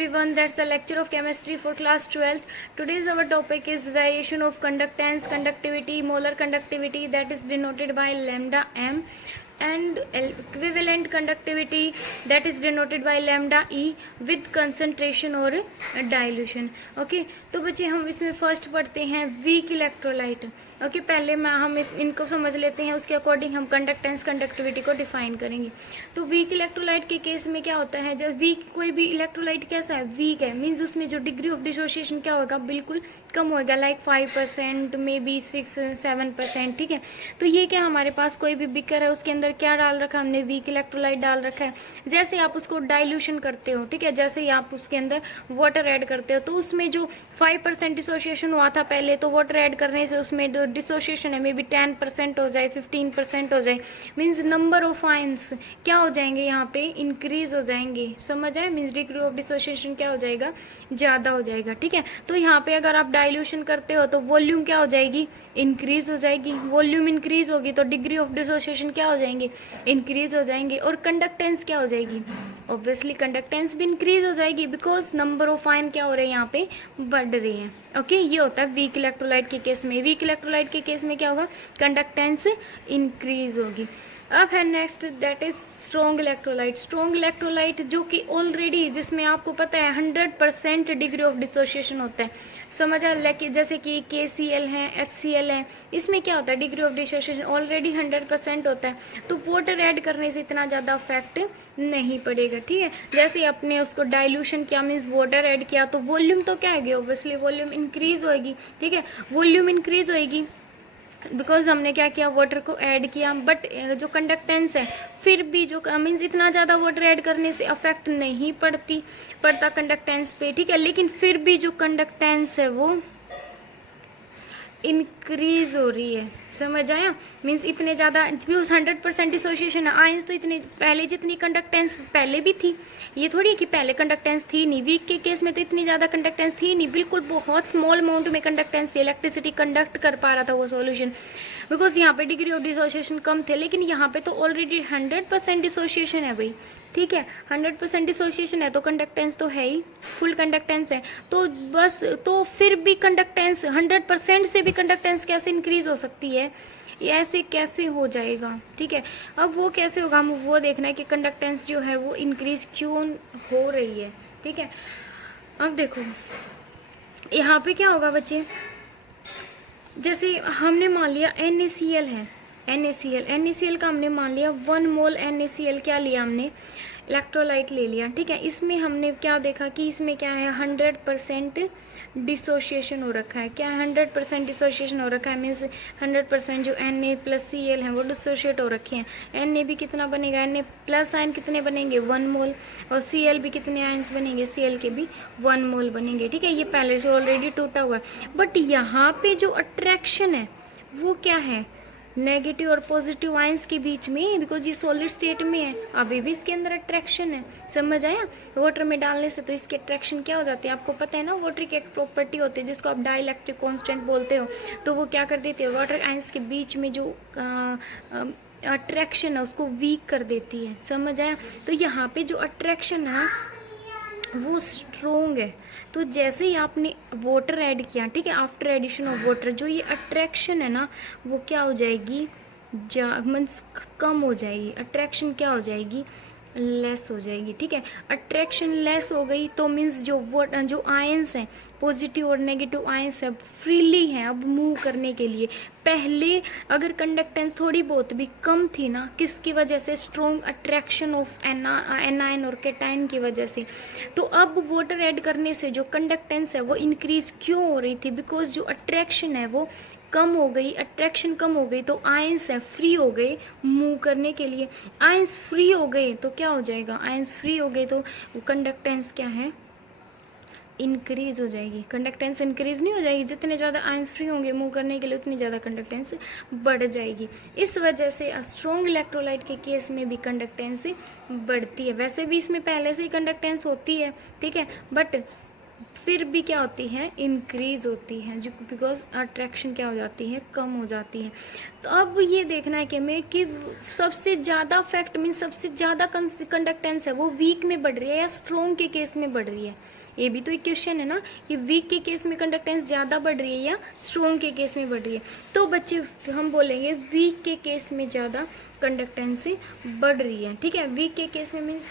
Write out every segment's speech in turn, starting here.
everyone, that's the lecture of chemistry for class 12th. Today's our topic is variation of conductance, conductivity, molar conductivity, that is denoted by lambda m, and equivalent conductivity, that is denoted by lambda e with concentration और dilution. Okay तो बच्चे हम इसमें first पढ़ते हैं weak electrolyte. Okay पहले हम इनको समझ लेते हैं, उसके अकॉर्डिंग हम कंडक्टेंस कंडक्टिविटी को डिफाइन करेंगे. तो वीक इलेक्ट्रोलाइट के केस में क्या होता है, जब वीक कोई भी इलेक्ट्रोलाइट कैसा है, वीक है, मीन्स उसमें जो डिग्री ऑफ डिसोसिएशन क्या होगा, बिल्कुल कम होगा, लाइक 5%, मे बी 6-7%. ठीक है, तो ये क्या हमारे पास कोई भी बिकर है, उसके अंदर क्या डाल रखा है हमने, वीक इलेक्ट्रोलाइट डाल रखा है. जैसे आप उसको डाइल्यूशन करते हो, ठीक है, जैसे ही आप उसके अंदर वाटर ऐड करते हो, तो उसमें जो 5% डिसोसिएशन हुआ था पहले, तो वाटर ऐड करने से उसमें जो डिसोसिएशन है मे बी 10% हो जाए, 15% हो जाए, मीन्स नंबर ऑफ आयंस क्या हो जाएंगे यहाँ पे, इंक्रीज हो जाएंगे. समझ आए, मीन्स डिग्री ऑफ डिसोसिएशन क्या हो जाएगा, ज्यादा हो जाएगा. ठीक है, तो यहाँ पे अगर आप डाइल्यूशन करते हो तो वॉल्यूम क्या हो जाएगी, इंक्रीज हो जाएगी. वॉल्यूम इंक्रीज होगी तो डिग्री ऑफ डिसोसिएशन क्या हो जाएंगे, इंक्रीज हो जाएंगे. और कंडक्टेंस क्या हो जाएगी, ऑब्वियसली कंडक्टेंस भी इंक्रीज हो जाएगी, बिकॉज नंबर ऑफ आयन क्या हो रहे हैं यहाँ पे, बढ़ रही है. ओके ये होता है वीक इलेक्ट्रोलाइट के केस में. वीक इलेक्ट्रोलाइट के केस में क्या होगा, कंडक्टेंस इंक्रीज होगी. अब है next, that is strong electrolyte. Strong electrolyte जो कि ऑलरेडी, जिसमें आपको पता है 100% डिग्री ऑफ डिसोसिएशन होता है. समझ आ, जैसे कि KCl है, HCl है, इसमें क्या होता है, डिग्री ऑफ डिसोसिएशन ऑलरेडी 100% होता है, तो वाटर ऐड करने से इतना ज़्यादा इफेक्ट नहीं पड़ेगा. ठीक है, जैसे आपने उसको डाइल्यूशन किया, मीन्स वाटर ऐड किया, तो वॉल्यूम तो क्या है, ऑब्वियसली वॉल्यूम इंक्रीज होगी. ठीक है, वॉल्यूम इंक्रीज होगी बिकॉज हमने क्या किया, वाटर को ऐड किया. बट जो कंडक्टेंस है फिर भी जो मीन्स इतना ज़्यादा वाटर ऐड करने से अफेक्ट नहीं पड़ता कंडक्टेंस पे. ठीक है, लेकिन फिर भी जो कंडक्टेंस है वो इंक्रीज हो रही है. समझ आया, मीन्स इतने ज़्यादा भी उस 100% डिसोसिएशन है. आयंस तो इतने पहले जितनी कंडक्टेंस पहले भी थी, ये थोड़ी है कि पहले कंडक्टेंस थी नहीं. वीक के केस में तो इतनी ज़्यादा कंडक्टेंस थी नहीं, बिल्कुल बहुत स्मॉल अमाउंट में कंडक्टेंस थी. इलेक्ट्रिसिटी कंडक्ट कर पा रहा था वो सॉल्यूशन, बिकॉज यहाँ पे डिग्री ऑफ डिसोसिएशन कम थे. लेकिन यहाँ पे तो ऑलरेडी 100% डिसोसिएशन है भाई. ठीक है, 100% डिसोसिएशन है तो कंडक्टेंस तो है ही, फुल कंडक्टेंस है. तो बस, तो फिर भी कंडक्टेंस 100% से भी कंडक्टेंस कैसे इंक्रीज हो सकती है, ऐसे कैसे हो जाएगा. ठीक है, अब वो कैसे होगा, हम वो देखना है कि कंडक्टेंस जो है वो इंक्रीज क्यों हो रही है. ठीक है, अब देखो यहाँ पे क्या होगा बच्चे, जैसे हमने मान लिया NaCl है, NaCl का हमने मान लिया 1 मोल NaCl क्या लिया हमने, इलेक्ट्रोलाइट ले लिया. ठीक है, इसमें हमने क्या देखा कि इसमें क्या है, 100% डिसोसिएशन हो रखा है. क्या है, 100% डिसोसिएशन हो रखा है, मीन्स 100% जो Na+Cl है वो डिसोशिएट हो रखे हैं. Na भी कितना बनेगा, Na प्लस आयन कितने बनेंगे, 1 मोल, और Cl भी कितने आयन्स बनेंगे, Cl के भी 1 मोल बनेंगे. ठीक है, ये पहले से ऑलरेडी टूटा हुआ है. बट यहाँ पे जो अट्रैक्शन है वो क्या है, नेगेटिव और पॉजिटिव आयंस के बीच में, बिकॉज ये सॉलिड स्टेट में है, अभी भी इसके अंदर अट्रैक्शन है. समझ आया, वाटर में डालने से तो इसके अट्रैक्शन क्या हो जाती है, आपको पता है ना, वाटर की एक प्रॉपर्टी होती है जिसको आप डाइलेक्ट्रिक कांस्टेंट बोलते हो. तो वो क्या कर देती है, वाटर आयंस के बीच में जो अट्रैक्शन है उसको वीक कर देती है. समझ आया, तो यहाँ पे जो अट्रैक्शन है वो स्ट्रोंग है. तो जैसे ही आपने वाटर ऐड किया, ठीक है, आफ्टर एडिशन ऑफ वाटर, जो ये अट्रैक्शन है ना वो क्या हो जाएगी, मीन्स कम हो जाएगी. अट्रैक्शन क्या हो जाएगी, लेस हो जाएगी. ठीक है, अट्रैक्शन लेस हो गई तो मीन्स जो आयंस हैं, पॉजिटिव और नेगेटिव आयंस है, फ्रीली हैं अब मूव करने के लिए. पहले अगर कंडक्टेंस थोड़ी बहुत भी कम थी ना, किसकी वजह से, स्ट्रॉन्ग अट्रैक्शन ऑफ एनायन और कैटायन की वजह से, तो अब वाटर ऐड करने से जो कंडक्टेंस है वो इंक्रीज क्यों हो रही थी, बिकॉज जो अट्रैक्शन है वो कम हो गई. अट्रैक्शन कम हो गई तो आयंस है फ्री हो गए मूव करने के लिए. आयंस फ्री हो गए तो क्या हो जाएगा, आयंस फ्री हो गए तो कंडक्टेंस क्या है, इंक्रीज हो जाएगी. कंडक्टेंस इंक्रीज नहीं हो जाएगी, जितने ज़्यादा आयंस फ्री होंगे मूव करने के लिए उतनी ज़्यादा कंडक्टेंस बढ़ जाएगी. इस वजह से स्ट्रॉन्ग इलेक्ट्रोलाइट के केस में भी कंडक्टेंस बढ़ती है. वैसे भी इसमें पहले से ही कंडक्टेंस होती है. ठीक है, बट फिर भी क्या होती है, इंक्रीज होती है, जो बिकॉज अट्रैक्शन क्या हो जाती है, कम हो जाती है। तो अब ये देखना है कि हमें कि सबसे ज़्यादा फैक्ट मीन सबसे ज़्यादा कंडक्टेंस है वो वीक में बढ़ रही है या स्ट्रॉन्ग के केस में बढ़ रही है। ये भी तो एक क्वेश्चन है ना कि वीक के केस में कंडक्टेंस ज़्यादा बढ़ रही है या स्ट्रॉन्ग के केस में बढ़ रही है। तो बच्चे हम बोलेंगे वीक के केस में ज़्यादा कंडक्टेंसी बढ़ रही है। ठीक है, वीक के केस में मीन्स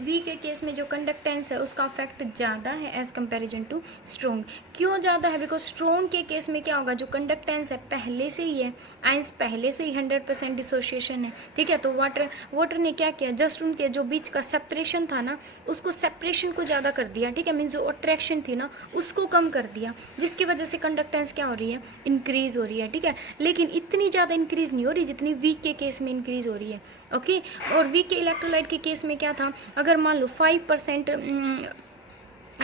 वीक के केस में जो कंडक्टेंस है उसका इफेक्ट ज़्यादा है एज कंपैरिजन टू स्ट्रॉन्ग। क्यों ज़्यादा है? बिकॉज स्ट्रॉन्ग के केस में क्या होगा, जो कंडक्टेंस है पहले से ही है, आयंस पहले से ही 100% डिसोसिएशन है। ठीक है, तो वाटर ने क्या किया, जस्ट उनके जो बीच का सेपरेशन था ना, उसको सेपरेशन को ज़्यादा कर दिया। ठीक है, मीन्स जो अट्रैक्शन थी ना उसको कम कर दिया, जिसकी वजह से कंडक्टेंस क्या हो रही है, इंक्रीज हो रही है। ठीक है, लेकिन इतनी ज़्यादा इंक्रीज नहीं हो रही जितनी वीक के केस में इंक्रीज हो रही है। ओके, और वीक के इलेक्ट्रोलाइट के केस में क्या था, अगर मान लो 5%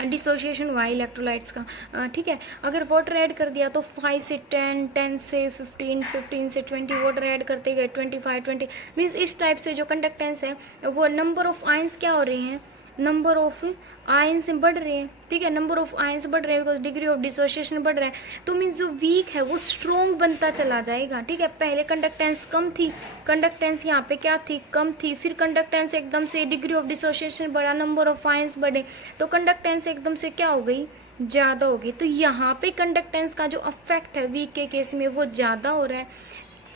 डिसोसिएशन हुआ इलेक्ट्रोलाइट्स का, ठीक है, अगर वाटर ऐड कर दिया तो 5 से 10, 10 से 15, 15 से 20 वाटर ऐड करते गए, 25, 20 मीन्स इस टाइप से जो कंडक्टेंस है वो नंबर ऑफ आयंस क्या हो रही हैं, नंबर ऑफ आयंस बढ़ रहे हैं। ठीक है, नंबर ऑफ आयंस बढ़ रहे हैं बिकॉज डिग्री ऑफ डिसोसिएशन बढ़ रहा है। तो मीन्स जो वीक है वो स्ट्रॉन्ग बनता चला जाएगा। ठीक है, पहले कंडक्टेंस कम थी, कंडक्टेंस यहाँ पे क्या थी, कम थी, फिर कंडक्टेंस एकदम से डिग्री ऑफ डिसोसिएशन बढ़ा, नंबर ऑफ आयंस बढ़े, तो कंडक्टेंस एकदम से क्या हो गई, ज़्यादा हो गई। तो यहाँ पे कंडक्टेंस का जो अफेक्ट है वीक के केस में वो ज़्यादा हो रहा है,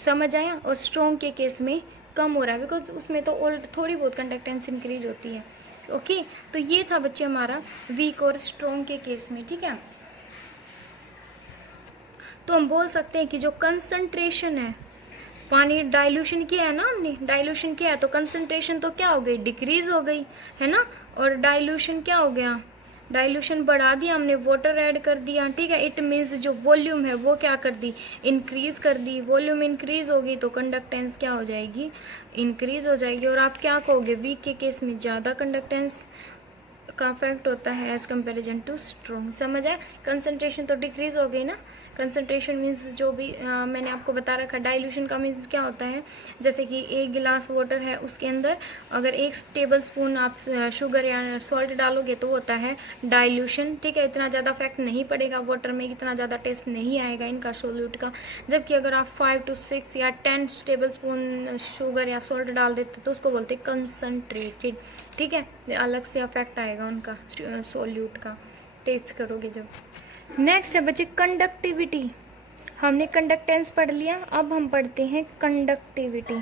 समझ आया, और स्ट्रॉन्ग के केस में कम हो रहा है बिकॉज उसमें तो थोड़ी बहुत कंडक्टेंस इंक्रीज होती है। ओके, तो ये था बच्चे हमारा वीक और स्ट्रॉन्ग के केस में। ठीक है, तो हम बोल सकते हैं कि जो कंसंट्रेशन है, पानी डाइल्यूशन किया है ना हमने, डाइल्यूशन किया है तो कंसंट्रेशन तो क्या हो गई, डिक्रीज हो गई है ना, और डाइल्यूशन क्या हो गया, डाइल्यूशन बढ़ा दिया हमने, वाटर ऐड कर दिया। ठीक है, इट मीन्स जो वॉल्यूम है वो क्या कर दी, इंक्रीज कर दी। वॉल्यूम इंक्रीज होगी तो कंडक्टेंस क्या हो जाएगी, इंक्रीज हो जाएगी। और आप क्या कहोगे, वीक के केस में ज़्यादा कंडक्टेंस का इफेक्ट होता है एज कंपैरिजन टू स्ट्रॉन्ग। समझ आया, कंसंट्रेशन तो डिक्रीज हो गई ना, कंसंट्रेशन मीन्स जो भी मैंने आपको बता रखा, डाइल्यूशन का मीन्स क्या होता है, जैसे कि 1 गिलास वाटर है उसके अंदर अगर 1 टेबल स्पून आप शुगर या सॉल्ट डालोगे तो होता है डाइल्यूशन। ठीक है, इतना ज़्यादा इफेक्ट नहीं पड़ेगा वाटर में, इतना ज़्यादा टेस्ट नहीं आएगा इनका सोल्यूट का। जबकि अगर आप 5 to 6 या 10 टेबल स्पून शुगर या सॉल्ट डाल देते तो उसको बोलते हैं कंसनट्रेटेड। ठीक है, अलग से अफेक्ट आएगा उनका सोल्यूट का, टेस्ट करोगे जब। नेक्स्ट है बच्चे कंडक्टिविटी। हमने कंडक्टेंस पढ़ लिया, अब हम पढ़ते हैं कंडक्टिविटी।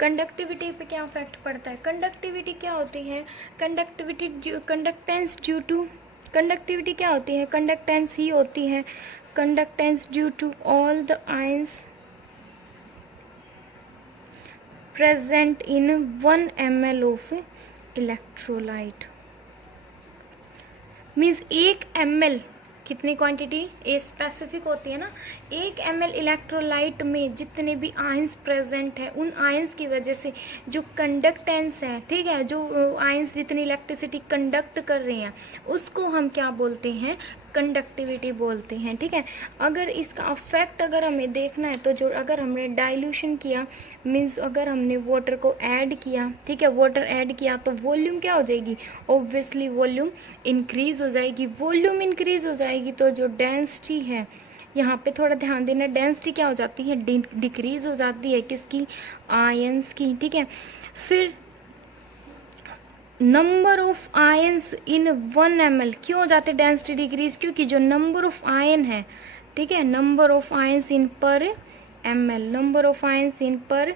कंडक्टिविटी पे क्या इफेक्ट पड़ता है, कंडक्टिविटी क्या होती है, conductivity conductance due to, conductivity क्या होती है, कंडक्टेंस ही होती है, conductance due to all the ions present in 1 ml of electrolyte. Means 1 ml कितनी क्वांटिटी, ए स्पेसिफिक होती है ना, 1 ml इलेक्ट्रोलाइट में जितने भी आयंस प्रेजेंट है उन आयंस की वजह से जो कंडक्टेंस है, ठीक है, जो आयंस जितनी इलेक्ट्रिसिटी कंडक्ट कर रहे हैं उसको हम क्या बोलते हैं, कंडक्टिविटी बोलते हैं। ठीक है, अगर इसका अफेक्ट अगर हमें देखना है तो जो अगर हमने डाइल्यूशन किया मीन्स अगर हमने वाटर को ऐड किया, ठीक है, वाटर ऐड किया तो वॉल्यूम क्या हो जाएगी, ऑब्वियसली वॉल्यूम इंक्रीज हो जाएगी। वॉल्यूम इंक्रीज हो जाएगी तो जो डेंसिटी है, यहाँ पे थोड़ा ध्यान देना, डेंसिटी क्या हो जाती है, डिक्रीज हो जाती है, किसकी, आयंस की। ठीक है, फिर number of ions in 1 ml क्यों हो जाते डेंसिटी डिक्रीज, क्योंकि जो नंबर ऑफ आयन है, ठीक है, नंबर ऑफ आयंस इन पर ml, number of ions in पर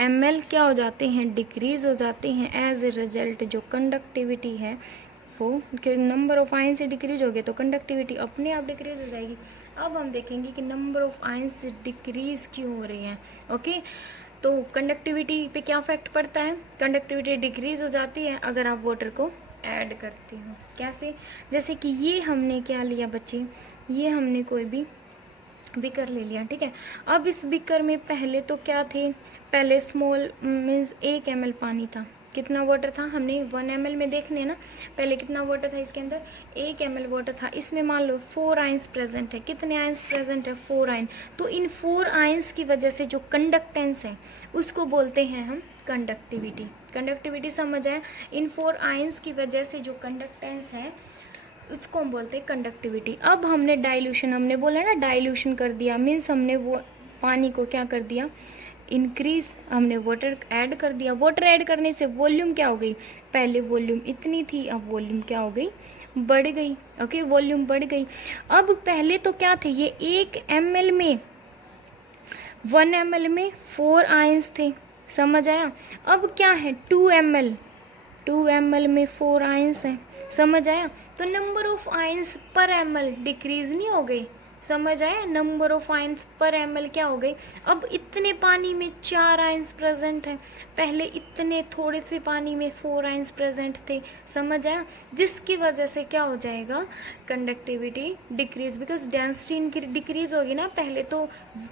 ml क्या हो जाते हैं, डिक्रीज हो जाते हैं। एज ए रिजल्ट जो कंडक्टिविटी है वो नंबर ऑफ आयन से डिक्रीज हो गया तो कंडक्टिविटी अपने आप डिक्रीज हो जाएगी। अब हम देखेंगे कि नंबर ऑफ आयन से डिक्रीज क्यों हो रही हैं। ओके, तो कंडक्टिविटी पे क्या इफेक्ट पड़ता है, कंडक्टिविटी डिक्रीज हो जाती है अगर आप वाटर को ऐड करते हो। कैसे, जैसे कि ये हमने क्या लिया बच्चे, ये हमने कोई भी बीकर ले लिया। ठीक है, अब इस बीकर में पहले तो क्या थे, पहले स्मॉल मीन्स 1 ml पानी था, कितना वाटर था, हमने 1 ml में देखने ना, पहले कितना वाटर था इसके अंदर, 1 ml वाटर था, इसमें मान लो 4 आयंस प्रेजेंट है। कितने आयंस प्रेजेंट है, 4 आयन। तो इन 4 आयंस की वजह से जो कंडक्टेंस है उसको बोलते हैं हम कंडक्टिविटी। कंडक्टिविटी समझ आए, इन 4 आयंस की वजह से जो कंडक्टेंस है उसको हम बोलते हैं कंडक्टिविटी। अब हमने डाइल्यूशन, हमने बोला ना डाइल्यूशन कर दिया, मीन्स हमने वो पानी को क्या कर दिया, इंक्रीज, हमने वाटर ऐड कर दिया। वाटर ऐड करने से वॉल्यूम क्या हो गई, पहले वॉल्यूम इतनी थी, अब वॉल्यूम क्या हो गई, बढ़ गई। ओके, वॉल्यूम बढ़ गई। अब पहले तो क्या थे, ये 1 ml में 1 ml में 4 आयंस थे, समझ आया। अब क्या है 2 ml में 4 आयंस है, समझ आया। तो number of ions per ml decrease नहीं हो गई, समझ आया। Number of ions per ml क्या हो गई, अब इतने पानी में 4 आयंस प्रेजेंट है, पहले इतने थोड़े से पानी में 4 आयंस प्रेजेंट थे, समझ आया। जिसकी वजह से क्या हो जाएगा, conductivity decrease, because density decrease होगी ना। पहले तो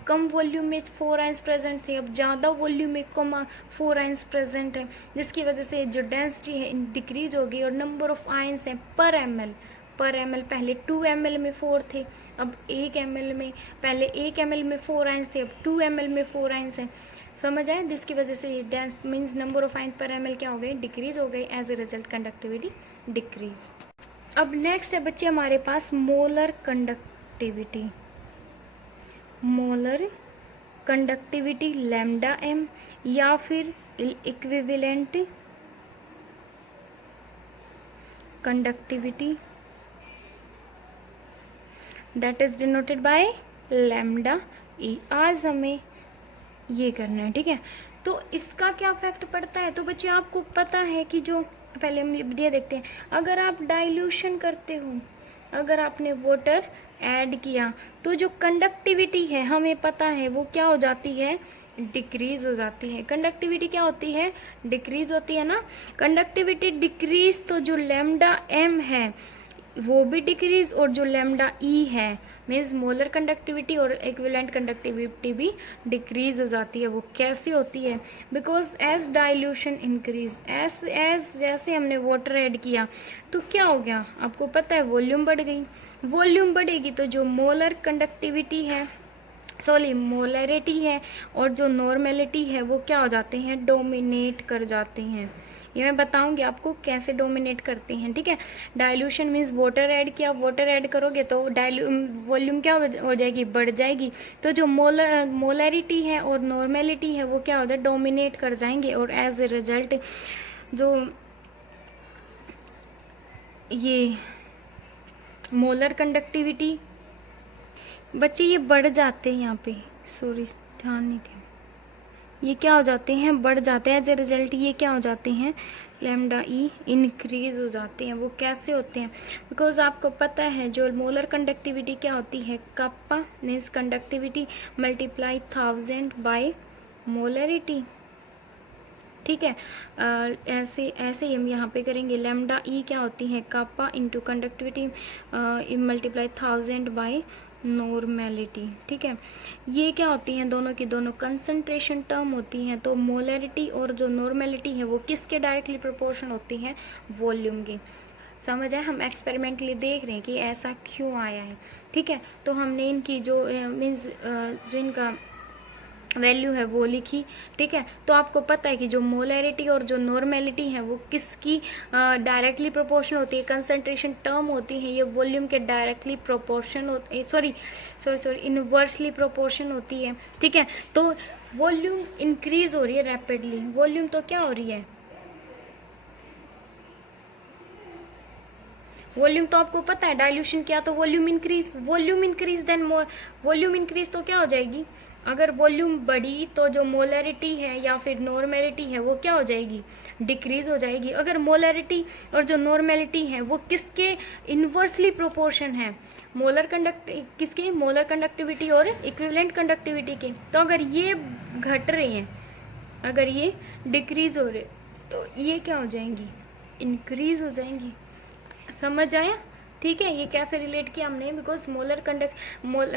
कम वॉल्यूम में 4 आयंस प्रेजेंट थे, अब ज़्यादा वॉल्यूम में कम 4 आयंस प्रेजेंट है, जिसकी वजह से जो डेंसिटी है डिक्रीज होगी। और नंबर ऑफ आयंस है पर ml, पहले 2 ml में 4 थे, अब 1 ml में, पहले 1 ml में 4 आयंस थे, अब 2 ml में 4 आयंस है, समझ आए। जिसकी वजह से dense means number of ions per ml क्या हो गए, डिक्रीज हो गए, as a result conductivity decrease. अब नेक्स्ट है बच्चे हमारे पास molar conductivity. Molar conductivity lambda m या फिर equivalent conductivity that is denoted by lambda E. आज हमें ये करना है, ठीक है। तो इसका क्या फैक्ट पड़ता है, तो बच्चे आपको पता है कि जो पहले हम ये देखते हैं, अगर आप डाइल्यूशन करते हो, अगर आपने वाटर ऐड किया तो जो कंडक्टिविटी है हमें पता है वो क्या हो जाती है, डिक्रीज हो जाती है। कंडक्टिविटी क्या होती है, डिक्रीज होती है ना। कंडक्टिविटी डिक्रीज तो जो लैम्डा m है वो भी डिक्रीज, और जो लैम्डा ई है मीन्स मोलर कंडक्टिविटी और इक्विवेलेंट कंडक्टिविटी भी डिक्रीज हो जाती है। वो कैसे होती है, because as dilution increase, as जैसे हमने वाटर ऐड किया तो क्या हो गया, आपको पता है वॉल्यूम बढ़ गई। वॉल्यूम बढ़ेगी तो जो मोलर कंडक्टिविटी है, सॉरी मोलरिटी है, और जो नॉर्मेलिटी है वो क्या हो जाते हैं, डोमिनेट कर जाते हैं। ये मैं बताऊंगी आपको कैसे डोमिनेट करते हैं, ठीक है। डाइल्यूशन मीन्स वाटर ऐड किया, वाटर ऐड करोगे तो वॉल्यूम क्या हो जाएगी, बढ़ जाएगी। तो जो मोलरिटी है और नॉर्मेलिटी है वो क्या होता है, डोमिनेट कर जाएंगे, और एज ए रिजल्ट जो ये मोलर कंडक्टिविटी बच्चे ये बढ़ जाते हैं, यहाँ पे सॉरी ध्यान नहीं दिया, ये क्या हो जाते हैं, बढ़ जाते हैं। एज ए रिजल्ट ये क्या हो जाते हैं, लैम्डा ई इंक्रीज हो जाते हैं। वो कैसे होते हैं, बिकॉज आपको पता है जो मोलर कंडक्टिविटी क्या होती है, kappa means conductivity multiply 1000 by molarity, ठीक है। ऐसे ही हम यहाँ पे करेंगे, लैम्डा ई क्या होती है, kappa into conductivity multiply 1000 by normality, ठीक है। ये क्या होती हैं, दोनों की दोनों कंसंट्रेशन टर्म होती हैं। तो मोलरिटी और जो नॉर्मेलिटी है वो किसके डायरेक्टली प्रोपोर्शन होती हैं, वॉल्यूम की। समझ आए, हम एक्सपेरिमेंटली देख रहे हैं कि ऐसा क्यों आया है, ठीक है। तो हमने इनकी जो मीन्स जो इनका वैल्यू है वो लिखी, ठीक है। तो आपको पता है कि जो मोलरिटी और जो नॉर्मेलिटी है वो किसकी डायरेक्टली प्रोपोर्शन होती है, कंसंट्रेशन टर्म होती है, ये वॉल्यूम के डायरेक्टली प्रोपोर्शन होती, सॉरी इनवर्सली प्रोपोर्शन होती है, ठीक है। तो वॉल्यूम इंक्रीज हो रही है रैपिडली, वॉल्यूम तो क्या हो रही है, वॉल्यूम तो आपको पता है डाइल्यूशन किया तो volume increase then volume increase तो क्या हो जाएगी, अगर वॉल्यूम बढ़ी तो जो मोलरिटी है या फिर नॉर्मेलिटी है वो क्या हो जाएगी, डिक्रीज हो जाएगी। अगर मोलरिटी और जो नॉर्मेलिटी है वो किसके इनवर्सली प्रोपोर्शन है, किसके, मोलर कंडक्टिविटी और इक्विवेलेंट कंडक्टिविटी के। तो अगर ये घट रहे हैं, अगर ये डिक्रीज हो रहे तो ये क्या हो जाएंगी, इंक्रीज हो जाएंगी। समझ आया, ठीक है। ये कैसे रिलेट किया हमने, बिकॉज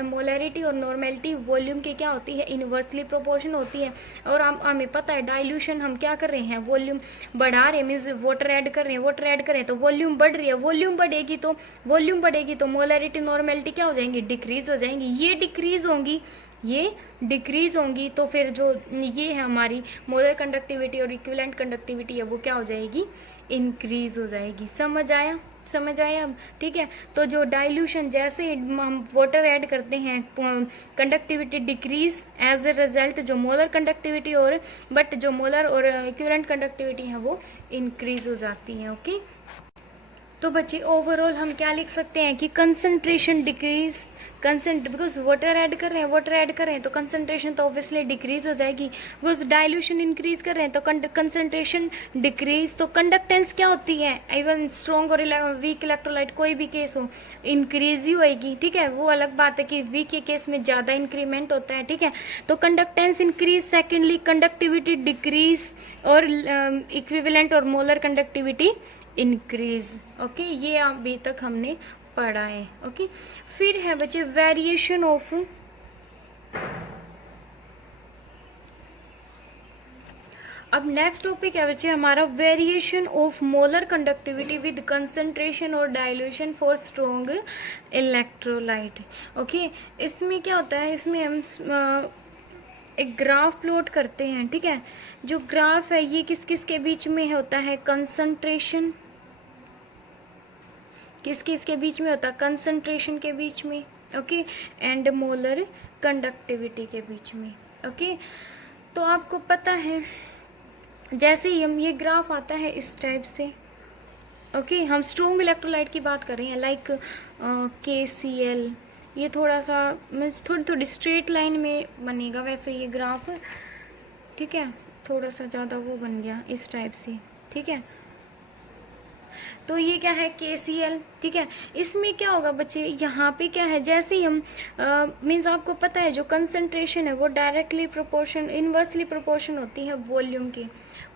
मोलरिटी और नॉर्मेलिटी वॉल्यूम के क्या होती है, इनवर्सली प्रोपोर्शन होती है। और हमें पता है डाइल्यूशन हम क्या कर रहे हैं, वॉल्यूम बढ़ा रहे हैं, मीन्स वाटर ऐड कर रहे हैं तो वॉल्यूम बढ़ रही है। वॉल्यूम बढ़ेगी तो मोलरिटी नॉर्मेलिटी क्या हो जाएंगी, डिक्रीज हो जाएंगी। ये डिक्रीज होंगी तो फिर जो ये है हमारी मोलर कंडक्टिविटी और इक्विवेलेंट कंडक्टिविटी है वो क्या हो जाएगी, इंक्रीज हो जाएगी। समझ आया, समझ आए अब, ठीक है। तो जो डाइल्यूशन, जैसे हम वाटर ऐड करते हैं conductivity decrease as a result, जो मोलर कंडक्टिविटी और बट जो मोलर और इक्विवेलेंट कंडक्टिविटी है वो इंक्रीज हो जाती है। ओके, तो बच्चे ओवरऑल हम क्या लिख सकते हैं कि concentration decrease, because water add कर रहे हैं तो कंसंट्रेशन तो ऑब्वियसली डिक्रीज हो जाएगी। बिकॉज डाइल्यूशन इंक्रीज कर रहे हैं तो कंसंट्रेशन डिक्रीज। तो कंडक्टेंस क्या होती है, इवन स्ट्रॉन्ग और वीक इलेक्ट्रोलाइट कोई भी केस हो, इंक्रीज ही होएगी, ठीक है। वो अलग बात है कि वीक के केस में ज्यादा इंक्रीमेंट होता है, ठीक है। तो conductance increase, secondly conductivity decrease और इक्विवेलेंट और मोलर कंडक्टिविटी इंक्रीज। ओके, ये अभी तक हमने पढ़ा है। ओके, फिर है बच्चे वेरिएशन ऑफ, अब नेक्स्ट टॉपिक है बच्चे हमारा variation of molar conductivity with concentration और dilution for strong electrolyte. Okay, इसमें क्या होता है, इसमें हम एक ग्राफ प्लॉट करते हैं, ठीक है। जो ग्राफ है ये किस किस के बीच में होता है, कंसंट्रेशन, किस किस के बीच में होता है, कंसंट्रेशन के बीच में, ओके, एंड मोलर कंडक्टिविटी के बीच में। ओके, तो आपको पता है जैसे ही हम ये ग्राफ आता है इस टाइप से, ओके, हम स्ट्रॉन्ग इलेक्ट्रोलाइट की बात कर रहे हैं लाइक KCl, ये थोड़ा सा थोड़ी स्ट्रेट लाइन में बनेगा वैसे ये ग्राफ, ठीक है, थोड़ा सा ज़्यादा वो बन गया इस टाइप से, ठीक है। तो ये क्या है, KCl, ठीक है। इसमें क्या होगा बच्चे, यहाँ पे क्या है, जैसे ही हम मीन्स आपको पता है जो कंसंट्रेशन है वो डायरेक्टली प्रोपोर्शन, इनवर्सली प्रोपोर्शन होती है वॉल्यूम की।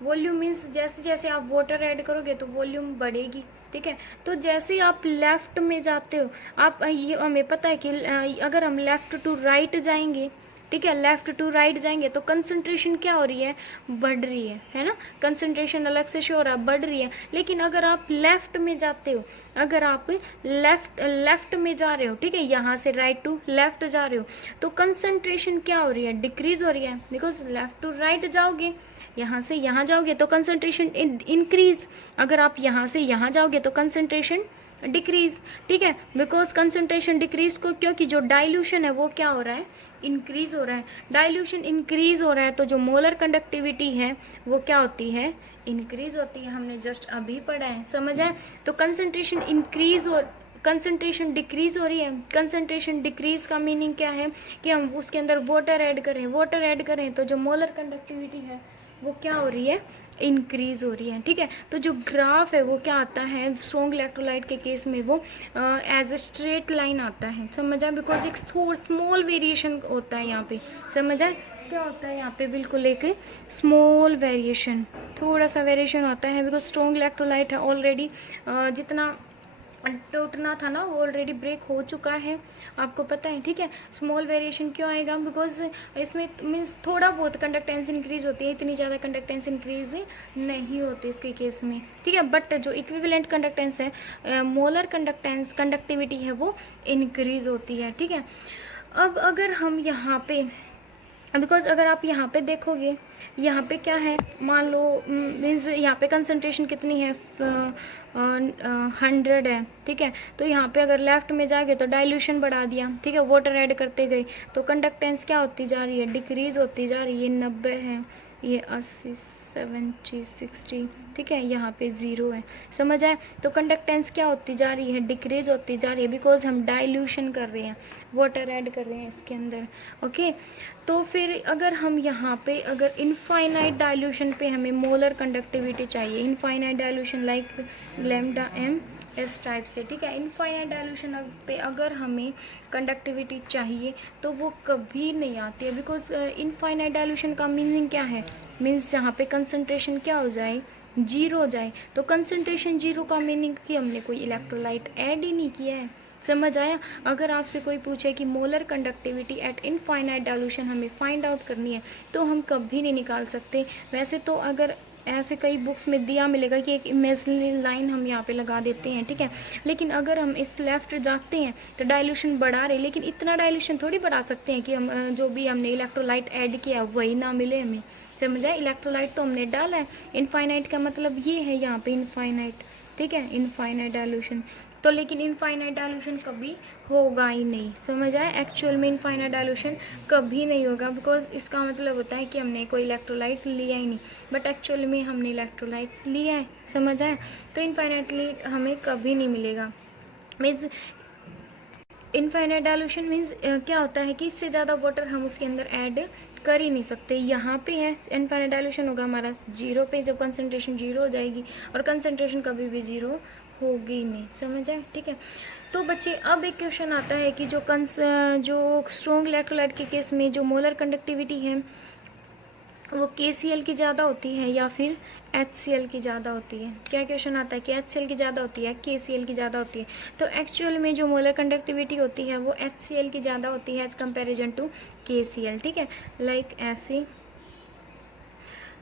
वॉल्यूम मीन्स जैसे जैसे आप वाटर ऐड करोगे तो वॉल्यूम बढ़ेगी, ठीक है। तो जैसे ही आप लेफ्ट में जाते हो, आप ये हमें पता है कि अगर हम लेफ्ट टू राइट जाएंगे, ठीक है, लेफ्ट टू राइट जाएंगे तो कंसंट्रेशन क्या हो रही है, बढ़ रही है ना, कंसंट्रेशन अलग से शो हो रहा है, बढ़ रही है। लेकिन अगर आप लेफ्ट में जाते हो, अगर आप लेफ्ट में जा रहे हो, ठीक है, यहाँ से राइट टू लेफ्ट जा रहे हो, तो कंसंट्रेशन क्या हो रही है, डिक्रीज हो रही है। बिकॉज लेफ्ट टू राइट जाओगे, यहाँ से यहाँ जाओगे तो कंसंट्रेशन इंक्रीज, अगर आप यहाँ से यहाँ जाओगे तो कंसंट्रेशन डिक्रीज, ठीक है। बिकॉज कंसंट्रेशन डिक्रीज को, क्योंकि जो डाइल्यूशन है वो क्या हो रहा है, इंक्रीज हो रहा है। डाइल्यूशन इंक्रीज हो रहा है तो जो मोलर कंडक्टिविटी है वो क्या होती है, इंक्रीज होती है। हमने जस्ट अभी पढ़ा है, समझ आए। तो कंसंट्रेशन इंक्रीज और कंसंट्रेशन डिक्रीज हो रही है। कंसंट्रेशन डिक्रीज का मीनिंग क्या है कि हम उसके अंदर वाटर ऐड करें तो जो मोलर कंडक्टिविटी है वो क्या हो रही है, इंक्रीज हो रही है, ठीक है। तो जो ग्राफ है वो क्या आता है, स्ट्रॉन्ग इलेक्ट्रोलाइट के केस में वो एज ए स्ट्रेट लाइन आता है, समझ आए। बिकॉज एक स्मॉल वेरिएशन होता है यहाँ पे, समझ आए, क्या होता है यहाँ पे, बिल्कुल एक स्मॉल वेरिएशन, थोड़ा सा वेरिएशन होता है। बिकॉज स्ट्रॉन्ग इलेक्ट्रोलाइट है ऑलरेडी, जितना टूटना था ना वो ऑलरेडी ब्रेक हो चुका है, आपको पता है, ठीक है। स्मॉल वेरिएशन क्यों आएगा, बिकॉज इसमें मीन्स थोड़ा बहुत कंडक्टेंस इंक्रीज होती है, इतनी ज़्यादा कंडक्टेंस इंक्रीज नहीं होती इसके केस में, ठीक है। बट जो इक्विवेलेंट कंडक्टेंस है, मोलर कंडक्टिविटी है वो इंक्रीज होती है, ठीक है। अब अगर हम यहाँ पे, बिकॉज अगर आप यहाँ पे देखोगे, यहाँ पे क्या है, मान लो मीन्स यहाँ पे कंसंट्रेशन कितनी है, 100 है, ठीक है। तो यहाँ पे अगर लेफ्ट में जाके तो डाइल्यूशन बढ़ा दिया, ठीक है, वाटर ऐड करते गए तो कंडक्टेंस क्या होती जा रही है, डिक्रीज होती जा रही है। ये 90 है, ये 80, 70, 60, ठीक है, यहाँ पे 0 है, समझ आए। तो कंडक्टेंस क्या होती जा रही है, डिक्रीज होती जा रही है, बिकॉज हम डाइल्यूशन कर रहे हैं, वाटर ऐड कर रहे हैं इसके अंदर, ओके। तो फिर अगर हम यहाँ पे अगर इनफाइनाइट डाइल्यूशन पे हमें मोलर कंडक्टिविटी चाहिए, infinite dilution like lambda M इस टाइप से, ठीक है। इनफाइनाइट डाइल्यूशन पे अगर हमें कंडक्टिविटी चाहिए तो वो कभी नहीं आती है, बिकॉज इनफाइनाइट डाइल्यूशन का मीनिंग क्या है, मीन्स जहाँ पे कंसंट्रेशन क्या हो जाए, 0 हो जाए। तो कंसंट्रेशन 0 का मीनिंग कि हमने कोई इलेक्ट्रोलाइट ऐड ही नहीं किया है, समझ आया। अगर आपसे कोई पूछे कि molar conductivity at infinite dilution हमें फाइंड आउट करनी है तो हम कभी नहीं निकाल सकते। वैसे तो अगर ऐसे कई बुक्स में दिया मिलेगा कि एक इमेजिनरी लाइन हम यहाँ पे लगा देते हैं, ठीक है। लेकिन अगर हम इस लेफ्ट जाते हैं तो डाइल्यूशन बढ़ा रहे, लेकिन इतना डाइल्यूशन थोड़ी बढ़ा सकते हैं कि हम जो भी हमने इलेक्ट्रोलाइट ऐड किया वही ना मिले हमें, समझ आए। इलेक्ट्रोलाइट तो हमने डाला है, इनफाइनाइट का मतलब ये है यहाँ पे इनफाइनाइट, ठीक है, इनफाइनाइट डाइल्यूशन। तो लेकिन इनफाइनाइट डाइल्यूशन कभी होगा ही नहीं, समझ आए। एक्चुअल में इनफाइनाइट डाइल्यूशन कभी नहीं होगा, बिकॉज इसका मतलब होता है कि हमने कोई इलेक्ट्रोलाइट लिया ही नहीं, बट एक्चुअल में हमने इलेक्ट्रोलाइट लिया है, समझ आए। तो इनफाइनाइटली हमें कभी नहीं मिलेगा। मीन्स इनफाइनाइट डाइल्यूशन मीन्स क्या होता है कि इससे ज़्यादा वाटर हम उसके अंदर ऐड कर ही नहीं सकते। यहाँ पे है इनफाइनाइट डाइल्यूशन होगा हमारा 0 पे, जब कंसंट्रेशन 0 हो जाएगी, और कंसंट्रेशन कभी भी 0 होगी नहीं, समझ आए, ठीक है। तो बच्चे अब एक क्वेश्चन आता है कि जो स्ट्रॉन्ग इलेक्ट्रोलाइट के केस में जो मोलर कंडक्टिविटी है वो KCl की ज़्यादा होती है या फिर HCl की ज़्यादा होती है। क्या क्वेश्चन आता है कि HCl की ज़्यादा होती है, KCl की ज़्यादा होती है। तो एक्चुअल में जो मोलर कंडक्टिविटी होती है वो HCl की ज़्यादा होती है एज कंपेरिजन टू KCl, ठीक है, लाइक ऐसे।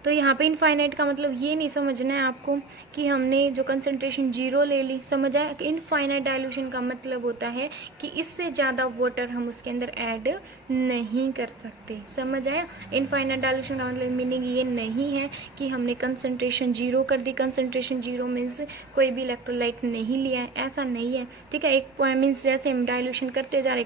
तो यहाँ पे इनफाइनाइट का मतलब ये नहीं समझना है आपको कि हमने जो कंसंट्रेशन 0 ले ली, समझ आया। इनफाइनाइट डाइल्यूशन का मतलब होता है कि इससे ज़्यादा वाटर हम उसके अंदर ऐड नहीं कर सकते, समझ आया। इनफाइनाइट डाइल्यूशन का मतलब मीनिंग ये नहीं है कि हमने कंसंट्रेशन 0 कर दी। कंसंट्रेशन 0 मीन्स कोई भी इलेक्ट्रोलाइट नहीं लिया है, ऐसा नहीं है, ठीक है। एक मीन्स जैसे हम डाइल्यूशन करते जा रहे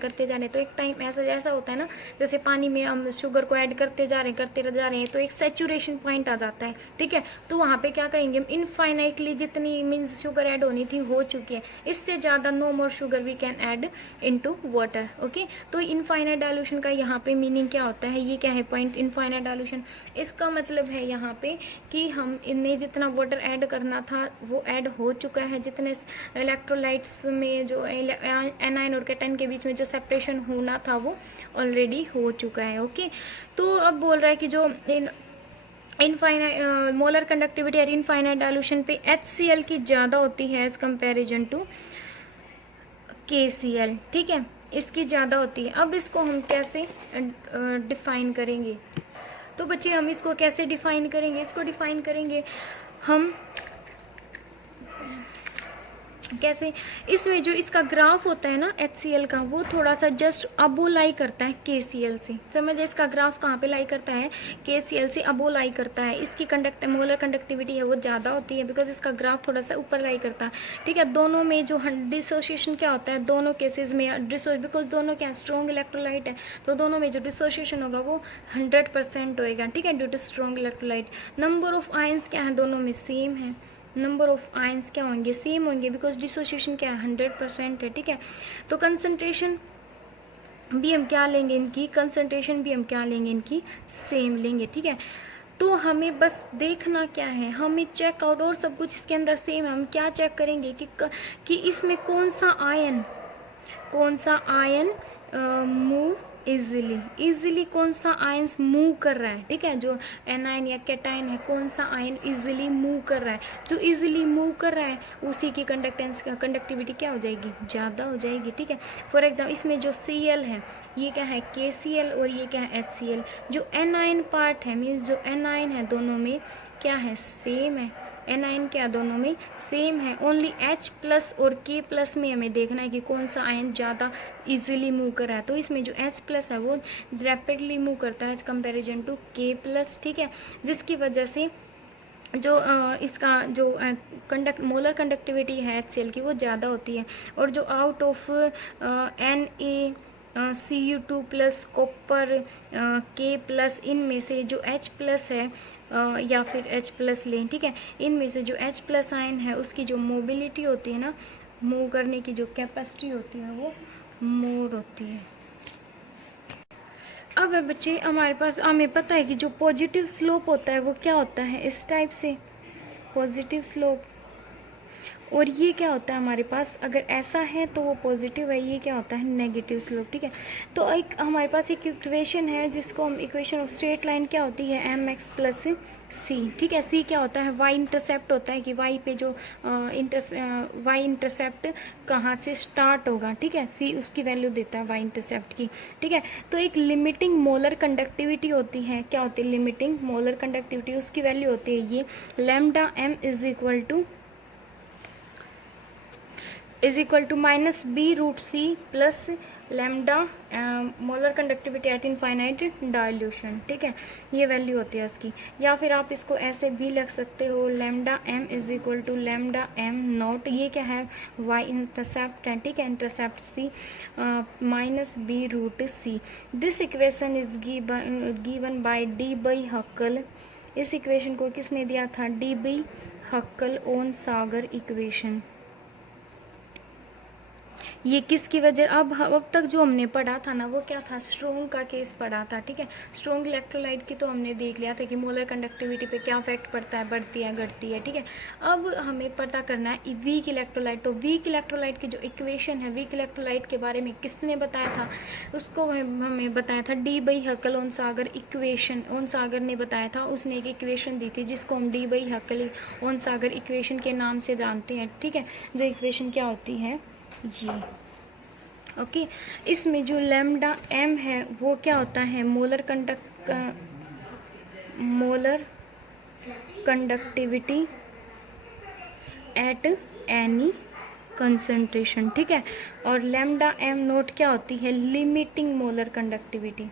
तो एक टाइम ऐसा होता है ना, जैसे पानी में हम शुगर को ऐड करते जा रहे हैं तो एक सैचुरेशन पॉइंट आ जाता है, ठीक है। तो वहाँ पे क्या करेंगे हम, इनफाइनाइटली जितनी मीन्स शुगर ऐड होनी थी हो चुकी है, इससे ज़्यादा no more sugar we can add into water, okay. तो इनफाइनाइट डाइल्यूशन का यहाँ पे मीनिंग क्या होता है, ये क्या है पॉइंट इनफाइनाइट डाइल्यूशन। इसका मतलब है यहाँ पे कि हम इन्हें जितना वाटर ऐड करना था वो ऐड हो चुका है, जितने इलेक्ट्रोलाइट्स में जो एनायन और कैटायन के बीच में जो सेपरेशन होना था वो ऑलरेडी हो चुका है, ओके। तो अब बोल रहा है कि जो इनफाइनाइट मोलर कंडक्टिविटी और इनफाइनाइट डाइल्यूशन पे HCl की ज़्यादा होती है एज कंपैरिजन टू KCl, ठीक है, इसकी ज़्यादा होती है। अब इसको हम कैसे डिफाइन करेंगे, तो बच्चे हम इसको कैसे डिफाइन करेंगे, इसको डिफाइन करेंगे हम कैसे, इसमें जो इसका ग्राफ होता है ना HCl का, वो थोड़ा सा जस्ट अबो लाई करता है KCl से, समझे। इसका ग्राफ कहाँ पे लाई करता है, KCl से अबो लाई करता है। इसकी मोलर कंडक्टिविटी है वो ज़्यादा होती है, बिकॉज इसका ग्राफ थोड़ा सा ऊपर लाई करता है, ठीक है। दोनों में जो डिसोसिएशन क्या होता है, दोनों केसेस में बिकॉज दोनों क्या स्ट्रॉन्ग इलेक्ट्रोलाइट है, तो दोनों में जो डिसोसिएशन होगा वो 100% होएगा, ठीक है, due to strong electrolyte. Number of ions क्या है, दोनों में सेम है, नंबर ऑफ आयंस क्या होंगे, सेम होंगे, बिकॉज डिसोसिएशन क्या है 100% है, ठीक है। तो कंसंट्रेशन भी हम क्या लेंगे इनकी, कंसंट्रेशन भी हम क्या लेंगे इनकी, सेम लेंगे, ठीक है। तो हमें बस देखना क्या है, हमें चेक आउट, और सब कुछ इसके अंदर सेम है। हम क्या चेक करेंगे कि इसमें कौन सा आयन मूव इजीली कौन सा आयंस मूव कर रहा है, ठीक है। जो एनायन या कैटायन है, कौन सा आयन इजीली मूव कर रहा है, जो इजीली मूव कर रहा है उसी की कंडक्टिविटी क्या हो जाएगी, ज़्यादा हो जाएगी, ठीक है। फॉर एग्जाम्पल इसमें जो Cl है ये क्या है KCl, और ये क्या है HCl। जो एनायन पार्ट है मीन्स जो एनायन है दोनों में क्या है, सेम है। एनायन क्या दोनों में सेम है, ओनली H+ और K+ में हमें देखना है कि कौन सा आयन ज़्यादा इजीली मूव कर रहा है। तो इसमें जो H+ है वो रैपिडली मूव करता है एज कंपैरिजन टू K+, ठीक है, जिसकी वजह से जो इसका जो मोलर कंडक्टिविटी है HCl की वो ज़्यादा होती है। और जो out of NaCU2+ copper K+, इनमें से जो H+ है या फिर H+ लें, ठीक है, इनमें से जो H+ आयन है उसकी जो मोबिलिटी होती है ना, मूव करने की जो कैपेसिटी होती है वो मोर होती है। अब है बच्चे हमारे पास, हमें पता है कि जो पॉजिटिव स्लोप होता है वो क्या होता है, इस टाइप से पॉजिटिव स्लोप। और ये क्या होता है हमारे पास, अगर ऐसा है तो वो पॉजिटिव है, ये क्या होता है नेगेटिव स्लोप, ठीक है। तो एक हमारे पास एक इक्वेशन है जिसको हम इक्वेशन ऑफ स्ट्रेट लाइन क्या होती है, mx + c, ठीक है। c क्या होता है, y इंटरसेप्ट होता है कि y पे जो y इंटरसेप्ट कहाँ से स्टार्ट होगा, ठीक है। c उसकी वैल्यू देता है y इंटरसेप्ट की, ठीक है। तो एक लिमिटिंग मोलर कंडक्टिविटी होती है, क्या होती है लिमिटिंग मोलर कंडक्टिविटी, उसकी वैल्यू होती है ये λm = is equal to minus B root C plus lambda molar conductivity at infinite dilution, ठीक है, ये वैल्यू होती है इसकी। या फिर आप इसको ऐसे भी लिख सकते हो, lambda M is equal to lambda M naught, ये क्या है, वाई इंटरसेप्ट है, ठीक है, intercept C minus B root C. This equation is given by Debye Hückel. इस इक्वेशन को किसने दिया था, Debye Hückel Onsager equation. ये किसकी वजह, अब तक जो हमने पढ़ा था ना वो क्या था, स्ट्रोंग का केस पढ़ा था, ठीक है। स्ट्रोंग इलेक्ट्रोलाइट की तो हमने देख लिया था कि मोलर कंडक्टिविटी पे क्या इफेक्ट पड़ता है, बढ़ती है घटती है, ठीक है। अब हमें पता करना है वीक इलेक्ट्रोलाइट। तो वीक इलेक्ट्रोलाइट की जो इक्वेशन है, वीक इलेक्ट्रोलाइट के बारे में किसने बताया था, उसको हमें बताया था Debye Hückel Onsager equation. Onsager ने बताया था, उसने एक इक्वेशन दी थी जिसको हम D by Hückel Onsager equation के नाम से जानते हैं, ठीक है। जो इक्वेशन क्या होती है ये, ओके। इसमें जो लैम्डा एम है वो क्या होता है, molar conductivity at any concentration, ठीक है। और लैम्डा एम नोट क्या होती है, limiting molar conductivity.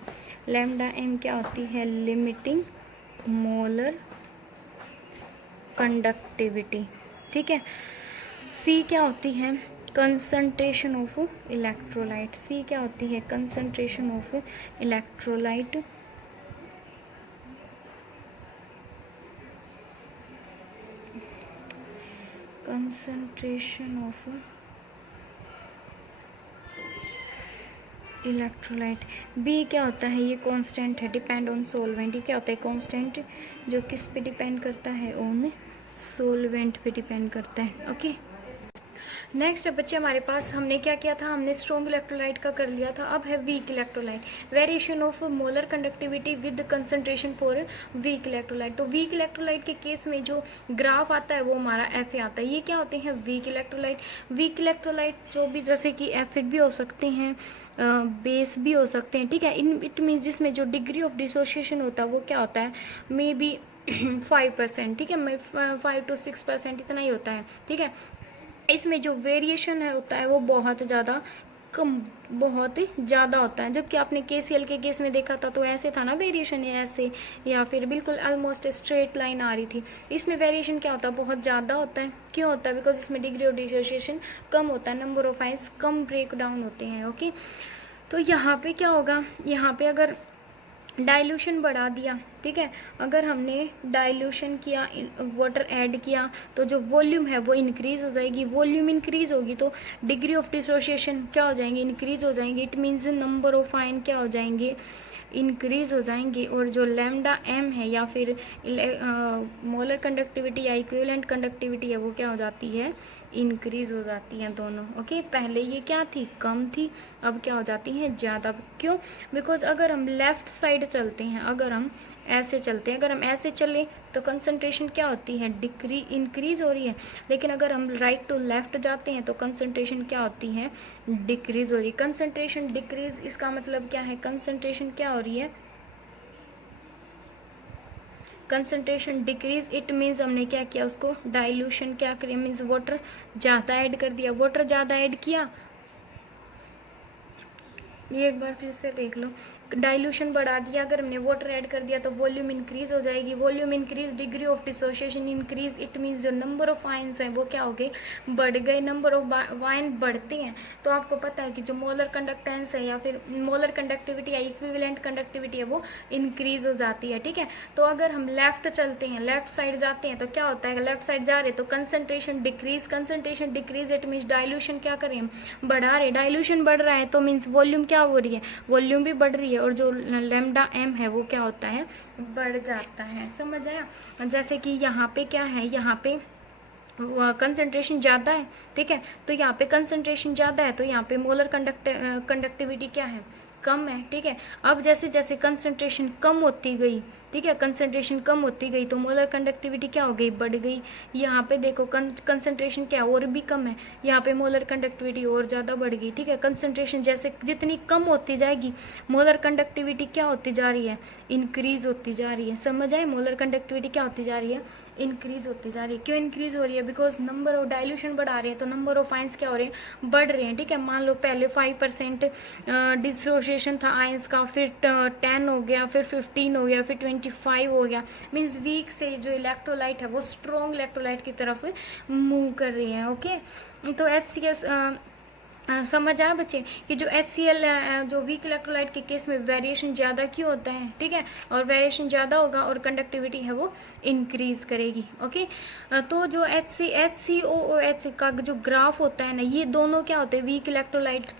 Lambda M क्या होती है, लिमिटिंग मोलर कंडक्टिविटी, ठीक है। सी क्या होती है, कंसंट्रेशन ऑफ इलेक्ट्रोलाइट। सी क्या होती है, concentration of electrolyte. Concentration of electrolyte. B क्या होता है, ये कांस्टेंट है, डिपेंड ऑन सोलवेंट। ये क्या होता है, कांस्टेंट जो किस पे डिपेंड करता है, ऑन सोलवेंट पे डिपेंड करता है, ओके। नेक्स्ट है बच्चे हमारे पास, हमने क्या किया था, हमने स्ट्रॉन्ग इलेक्ट्रोलाइट का कर लिया था। अब है weak electrolyte, variation of molar conductivity with concentration for weak electrolyte. तो वीक इलेक्ट्रोलाइट के केस में जो ग्राफ आता है वो हमारा ऐसे आता है। ये क्या होते हैं, वीक इलेक्ट्रोलाइट। वीक इलेक्ट्रोलाइट जो भी, जैसे कि एसिड भी हो सकते हैं, बेस भी हो सकते हैं, ठीक है। इट मीन्स जिसमें जो डिग्री ऑफ डिसोसिएशन होता है वो क्या होता है, मे बी 5%, ठीक है, 5 to 6% इतना ही होता है, ठीक है। इसमें जो वेरिएशन है होता है वो बहुत ज़्यादा कम, बहुत ही ज़्यादा होता है। जबकि आपने KCl के केस में देखा था तो ऐसे था ना वेरिएशन, ऐसे या फिर बिल्कुल ऑलमोस्ट स्ट्रेट लाइन आ रही थी। इसमें वेरिएशन क्या होता है, बहुत ज़्यादा होता है। क्यों होता है, बिकॉज इसमें डिग्री ऑफ डिसोसिएशन कम होता है, नंबर ऑफ आयंस कम ब्रेक डाउन होते हैं, ओके। तो यहाँ पे क्या होगा, यहाँ पे अगर डाइल्यूशन बढ़ा दिया, ठीक है, अगर हमने डाइल्यूशन किया, वाटर ऐड किया, तो जो वॉल्यूम है वो इंक्रीज हो जाएगी। वॉल्यूम इंक्रीज होगी तो डिग्री ऑफ डिसोसिएशन क्या हो जाएंगे, इंक्रीज हो जाएंगे। It means number of ion क्या हो जाएंगे, इंक्रीज हो जाएंगे। और जो लैम्डा एम है या फिर मोलर कंडक्टिविटी या इक्विवेलेंट कंडक्टिविटी है वो क्या हो जाती है, इंक्रीज हो जाती हैं दोनों, ओके। पहले ये क्या थी, कम थी, अब क्या हो जाती है, ज़्यादा। क्यों, बिकॉज अगर हम लेफ्ट साइड चलते हैं, अगर हम ऐसे चलते हैं, अगर हम ऐसे चले तो कंसंट्रेशन क्या होती है, इंक्रीज हो रही है। लेकिन अगर हम राइट टू लेफ्ट जाते हैं तो कंसंट्रेशन क्या होती है, डिक्रीज हो रही है। कंसंट्रेशन डिक्रीज, इसका मतलब क्या है, कंसंट्रेशन क्या हो रही है, कंसंट्रेशन डिक्रीज। इट मीन्स हमने क्या किया, उसको डाइल्यूशन क्या करिए, मीन्स वाटर ज़्यादा ऐड कर दिया। वाटर ज़्यादा ऐड किया, ये एक बार फिर से देख लो, डाइल्यूशन बढ़ा दिया, अगर हमने वाटर ऐड कर दिया तो वॉल्यूम इंक्रीज हो जाएगी। Volume increase, degree of dissociation increase. It means जो नंबर ऑफ आयंस हैं वो क्या हो गए, बढ़ गए। नंबर ऑफ आयन बढ़ते हैं तो आपको पता है कि जो मोलर कंडक्टेंस है या फिर मोलर कंडक्टिविटी या इक्विवेलेंट कंडक्टिविटी है वो इंक्रीज हो जाती है, ठीक है। तो अगर हम लेफ्ट चलते हैं, लेफ्ट साइड जाते हैं तो क्या होता है, लेफ्ट साइड जा रहे तो concentration decrease. Concentration decrease it means dilution क्या करें, बढ़ा रहे। डाइल्यूशन बढ़ रहा है तो मीन्स वॉल्यूम क्या हो रही है, वॉल्यूम भी बढ़ रही है। और जो लैम्डा एम है वो क्या होता है, बढ़ जाता है। समझ आया। जैसे कि यहाँ पे क्या है, यहाँ पे कंसंट्रेशन ज़्यादा है, ठीक है, तो यहाँ पे कंसंट्रेशन ज़्यादा है तो यहाँ पे मोलर कंडक्टिविटी क्या है, कम है, ठीक है। अब जैसे जैसे कंसंट्रेशन कम होती गई ठीक है, कंसंट्रेशन कम होती गई तो मोलर कंडक्टिविटी क्या हो गई, बढ़ गई। यहाँ पे देखो कंसंट्रेशन क्या और भी कम है, यहाँ पे मोलर कंडक्टिविटी और ज़्यादा बढ़ गई। ठीक है, कंसंट्रेशन जैसे जितनी कम होती जाएगी मोलर कंडक्टिविटी क्या होती जा रही है, इंक्रीज होती जा रही है। समझ आए, मोलर कंडक्टिविटी क्या होती जा रही है, इंक्रीज होती जा रही है। क्यों इंक्रीज हो रही है, बिकॉज नंबर ऑफ डाइल्यूशन बढ़ा रहे हैं तो नंबर ऑफ आयंस क्या हो रहे हैं, बढ़ रहे हैं। ठीक है, मान लो पहले 5% डिसोसिएशन था आयंस का, फिर 10 हो गया, फिर 15 हो गया, फिर 25 हो गया। मीन्स वीक से जो इलेक्ट्रोलाइट है वो स्ट्रॉन्ग इलेक्ट्रोलाइट की तरफ मूव कर रही है। ओके, तो HCl समझ आया बच्चे कि जो HCl जो वीक इलेक्ट्रोलाइट के केस में वेरिएशन ज़्यादा क्यों होता है। ठीक है, और वेरिएशन ज़्यादा होगा और कंडक्टिविटी है वो इंक्रीज करेगी। ओके, तो जो HCOOH का जो ग्राफ होता है ना, ये दोनों क्या होते हैं, वीक इलेक्ट्रोलाइट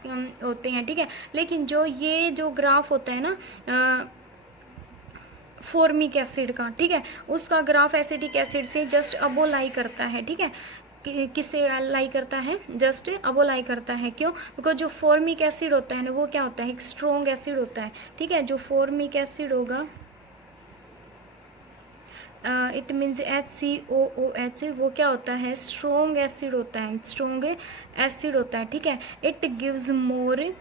होते हैं। ठीक है, लेकिन ये जो ग्राफ होता है ना फॉर्मिक एसिड का, ठीक है, उसका ग्राफ एसिटिक एसिड से जस्ट अबो लाई करता है। ठीक है, किससे लाई करता है, जस्ट अबो लाई करता है। क्यों, बिकॉज जो फॉर्मिक एसिड होता है ना वो क्या होता है, एक स्ट्रॉन्ग एसिड होता है। ठीक है, जो फॉर्मिक एसिड होगा इट मीन्स HCOOH, वो क्या होता है, स्ट्रॉन्ग एसिड होता है, स्ट्रॉन्ग एसिड होता है। ठीक है, it gives more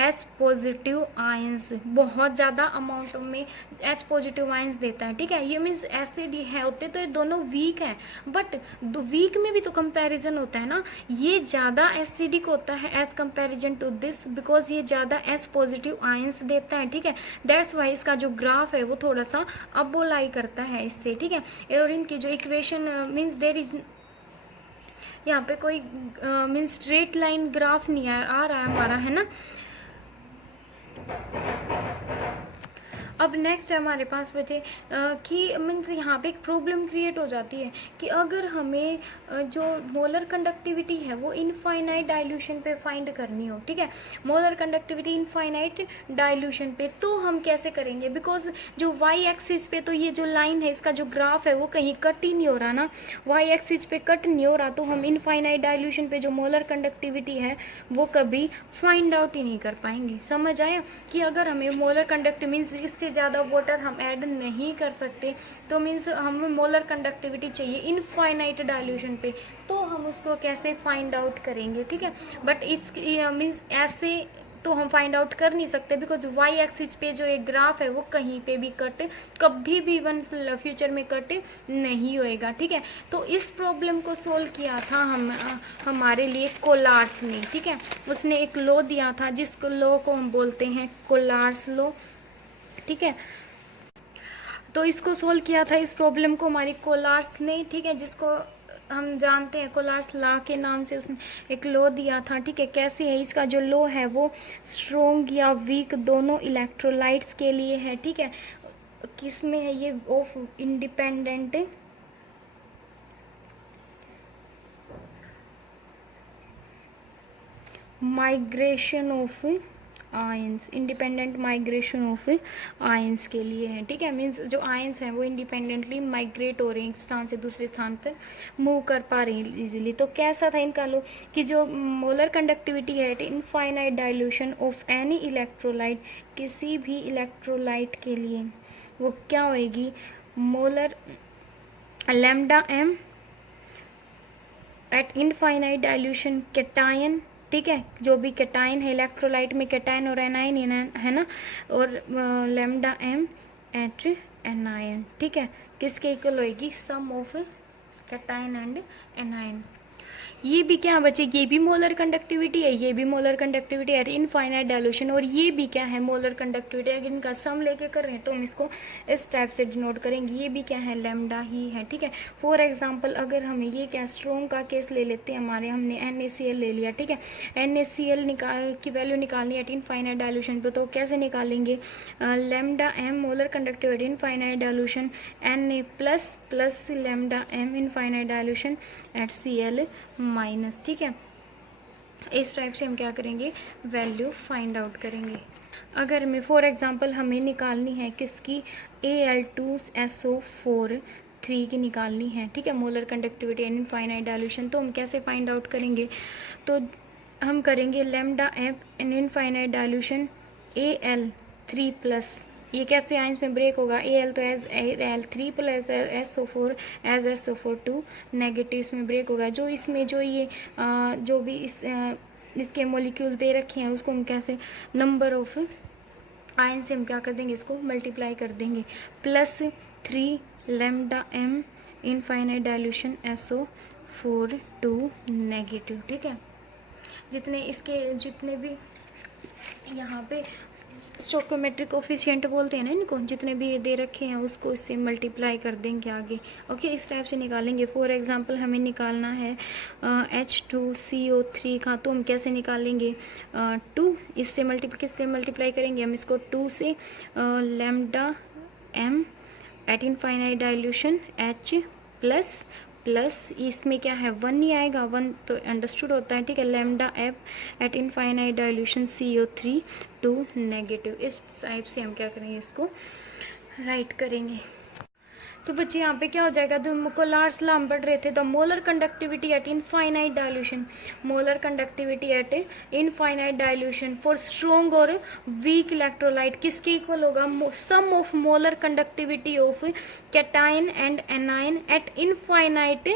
H positive ions, बहुत ज़्यादा अमाउंट में H पॉजिटिव आयंस देता है। ठीक है, ये मीन्स एसिड है होते तो ये दोनों वीक हैं, बट वीक में भी तो कंपैरिजन होता है ना, ये ज़्यादा एसिडिक होता है as comparison to this, because ये ज़्यादा H पॉजिटिव आयंस देता है। ठीक है, दैट्स वाई इसका जो ग्राफ है वो थोड़ा सा अबोलाई करता है इससे। ठीक है, और इनकी जो इक्वेशन मीन्स देर इज, यहाँ पे कोई मीन्स स्ट्रेट लाइन ग्राफ नहीं आ रहा है हमारा, है ना। अब नेक्स्ट है हमारे पास बचे कि मीन्स यहाँ पे एक प्रॉब्लम क्रिएट हो जाती है कि अगर हमें जो मोलर कंडक्टिविटी है वो इनफाइनाइट डाइल्यूशन पे फाइंड करनी हो। ठीक है, मोलर कंडक्टिविटी इनफाइनाइट डाइल्यूशन पे, तो हम कैसे करेंगे, बिकॉज जो वाई एक्सिस पे तो ये जो लाइन है इसका जो ग्राफ है वो कहीं कट ही नहीं हो रहा ना, वाई एक्सिस पे कट नहीं हो रहा, तो हम इनफाइनाइट डाइल्यूशन पे जो मोलर कंडक्टिविटी है वो कभी फाइंड आउट ही नहीं कर पाएंगे। समझ आया कि अगर हमें मोलर कंडक्टिविटी मीन्स इससे ज़्यादा वाटर हम ऐड नहीं कर सकते, तो मीन्स हमें मोलर कंडक्टिविटी चाहिए इनफाइनाइट डाइल्यूशन पे, तो हम उसको कैसे फाइंड आउट करेंगे। ठीक है, बट इट्स मीन्स ऐसे तो हम फाइंड आउट कर नहीं सकते, बिकॉज वाई एक्सिस पे जो एक ग्राफ है वो कहीं पे भी कट, कभी भी इवन फ्यूचर में कट नहीं होएगा। ठीक है, तो इस प्रॉब्लम को सोल्व किया था हमारे लिए कोलार्स ने। ठीक है, उसने एक लॉ दिया था जिस लॉ को हम बोलते हैं कोलार्स लॉ। ठीक है, तो इसको सोल्व किया था इस प्रॉब्लम को हमारी कोलार्स ने। ठीक है, जिसको हम जानते हैं कोलार्स लॉ के नाम से, उसने एक लॉ दिया था। ठीक है, कैसे है, इसका जो लॉ है वो स्ट्रॉन्ग या वीक दोनों इलेक्ट्रोलाइट्स के लिए है। ठीक है, किस में है ये, of independent migration of ions, independent migration of ions के लिए है। ठीक है, मीन्स जो आयंस हैं वो इंडिपेंडेंटली माइग्रेट हो रहे हैं, एक स्थान से दूसरे स्थान पर मूव कर पा रहे हैं इजीली। तो कैसा था इनका लो कि जो मोलर कंडक्टिविटी है infinite dilution of any electrolyte, किसी भी इलेक्ट्रोलाइट के लिए वो क्या होएगी, molar lambda M at infinite dilution cation. ठीक है, जो भी कैटायन है इलेक्ट्रोलाइट में कैटायन और एनायन है ना, और लैम्डा एम एट एनायन। ठीक है, किसके इक्वल होएगी, सम ऑफ कैटायन एंड एनायन। ये भी क्या बचे, ये भी मोलर कंडक्टिविटी है, ये भी मोलर कंडक्टिविटी है इनफाइनाइट डाइल्यूशन, और ये भी क्या है, मोलर कंडक्टिविटी। अगर इनका सम लेके कर रहे हैं तो हम इसको इस टाइप से डिनोट करेंगे, ये भी क्या है, लैम्डा ही है। ठीक है, फॉर एग्जांपल अगर हमें ये क्या स्ट्रॉन्ग का केस ले लेते हैं, हमारे हमने NaCl ले लिया। ठीक है, NaCl की वैल्यू निकालनी है इनफाइनाइट डाइल्यूशन पे, तो कैसे निकालेंगे, lambda M molar conductivity infinite dilution Na plus lambda M infinite dilution at Cl minus. ठीक है, इस टाइप से हम क्या करेंगे, वैल्यू फाइंड आउट करेंगे। अगर मैं फॉर एग्जांपल हमें निकालनी है किसकी, Al2SO4 3 की निकालनी है। ठीक है, molar conductivity and infinite dilution, तो हम कैसे फाइंड आउट करेंगे, तो हम करेंगे lambda M and infinite dilution Al3 plus ये कैसे आयंस में ब्रेक होगा, Al तो as Al3 plus SO4 as SO4 negative इसमें ब्रेक होगा। जो इसमें जो ये जो भी इसके मॉलिक्यूल दे रखे हैं उसको हम कैसे नंबर ऑफ आयन से हम क्या कर देंगे, इसको मल्टीप्लाई कर देंगे। +3 lambda m infinite dilution SO4 2 negative. ठीक है, जितने भी यहाँ पे स्टोइकोमेट्रिक कोफिशिएंट बोलते हैं ना इनको, जितने भी ये दे रखे हैं उसको इससे मल्टीप्लाई कर देंगे आगे। ओके, इस टाइप से निकालेंगे। फॉर एग्जांपल हमें निकालना है H2CO3 का, तो हम कैसे निकालेंगे, 2 इससे किससे मल्टीप्लाई करेंगे हम इसको, 2 से lambda m eight infinite dilution H plus इसमें क्या है 1 नहीं आएगा, 1 तो अंडरस्टूड होता है। ठीक है, lambda f eight infinite dilution CO3 2 negative. इस टाइप से हम क्या करेंगे, इसको राइट करेंगे। तो बच्चे यहाँ पे क्या हो जाएगा, जो कोलार्स लॉ हम पढ़ रहे थे, the molar conductivity at infinite dilution, molar conductivity at infinite dilution for strong और वीक इलेक्ट्रोलाइट किसके इक्वल होगा, sum of molar conductivity of cation and anion at infinite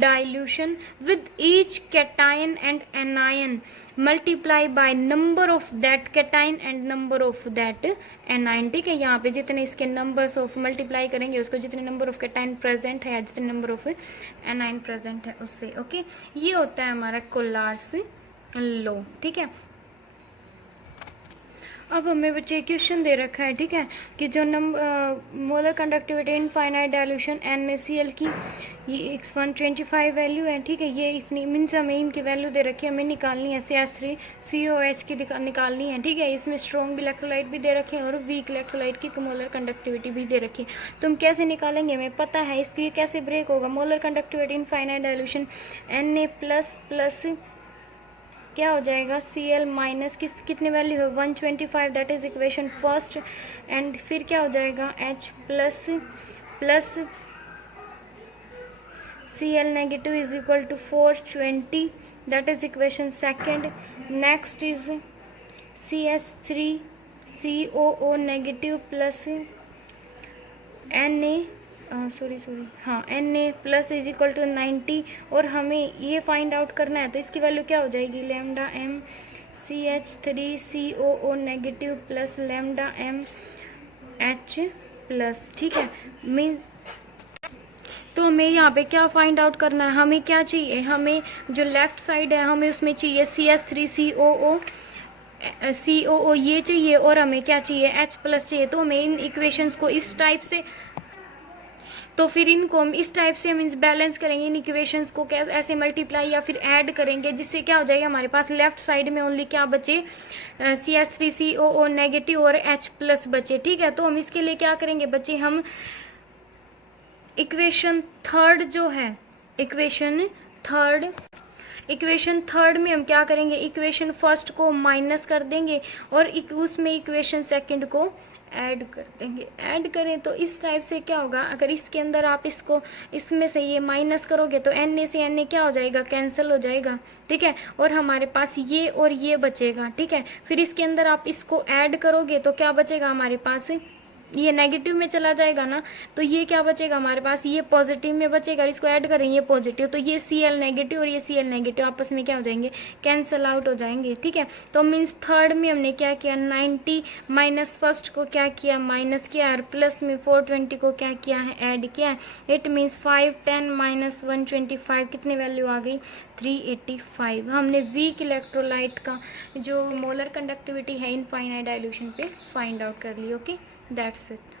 dilution with each cation and anion multiply by number of that cation and number of that anion। ठीक है, यहाँ पे जितने इसके numbers of multiply करेंगे उसको, जितने नंबर ऑफ कैटायन प्रेजेंट है, जितने नंबर ऑफ एनायन प्रेजेंट है उससे। ओके, ये होता है हमारा कोलार्स लॉ। ठीक है, अब हमें बच्चे क्वेश्चन दे रखा है, ठीक है, कि जो molar conductivity infinite dilution NaCl की ये 125 वैल्यू है। ठीक है, ये इतनी मीन्स हमें इनकी वैल्यू दे रखी है, हमें निकालनी है CH3COH की निकालनी है। ठीक है, इसमें स्ट्रॉन्ग इलेक्ट्रोलाइट भी दे रखे हैं और वीक इलेक्ट्रोलाइट की मोलर कंडक्टिविटी भी दे रखी है। तो हम कैसे निकालेंगे, हमें पता है इसकी कैसे ब्रेक होगा। Molar conductivity infinite dilution Na plus क्या हो जाएगा, Cl माइनस कितनी वैल्यू है 125, that is equation first. And फिर क्या हो जाएगा H plus Cl negative is equal to 420, that is equation second. Next is CH3COO negative plus Na plus is equal to 90। और हमें ये फाइंड आउट करना है, तो इसकी वैल्यू क्या हो जाएगी, lambda m CH3COO negative plus lambda m H plus. ठीक है, मीन्स तो हमें यहाँ पे क्या फाइंड आउट करना है, हमें क्या चाहिए, हमें जो लेफ्ट साइड है हमें उसमें चाहिए CH3COO ये चाहिए, और हमें क्या चाहिए H प्लस चाहिए। तो हमें इन इक्वेशंस को इस टाइप से, तो फिर इनको हम इस टाइप से मीन्स बैलेंस करेंगे, इन इक्वेशंस को कैसे ऐसे मल्टीप्लाई या फिर ऐड करेंगे, जिससे क्या हो जाएगा हमारे पास लेफ्ट साइड में ओनली क्या बचे, CH3COO नेगेटिव और H प्लस बचे। ठीक है, तो हम इसके लिए क्या करेंगे बच्चे, हम इक्वेशन थर्ड जो है, इक्वेशन थर्ड में हम क्या करेंगे, इक्वेशन फर्स्ट को माइनस कर देंगे और उसमें इक्वेशन सेकंड को ऐड कर देंगे। ऐड करें तो इस टाइप से क्या होगा, अगर इसके अंदर आप इसको इसमें से ये माइनस करोगे तो Na से Na क्या हो जाएगा, कैंसिल हो जाएगा। ठीक है, और हमारे पास ये और ये बचेगा। ठीक है, फिर इसके अंदर आप इसको ऐड करोगे तो क्या बचेगा हमारे पास, ये नेगेटिव में चला जाएगा ना, तो ये क्या बचेगा हमारे पास, ये पॉजिटिव में बचेगा, और इसको ऐड करें ये पॉजिटिव, तो ये Cl नेगेटिव और ये Cl नेगेटिव आपस में क्या हो जाएंगे, कैंसल आउट हो जाएंगे। ठीक है, तो मीन्स थर्ड में हमने क्या किया, 90 माइनस फर्स्ट को क्या किया, माइनस किया, और प्लस में 420 को क्या किया है, ऐड किया है। इट मीन्स 510 माइनस 125 कितनी वैल्यू आ गई, 385। हमने वीक इलेक्ट्रोलाइट का जो मोलर कंडक्टिविटी है इनफाइनाइट डाइल्यूशन पे फाइंड आउट कर ली। Okay, that's it।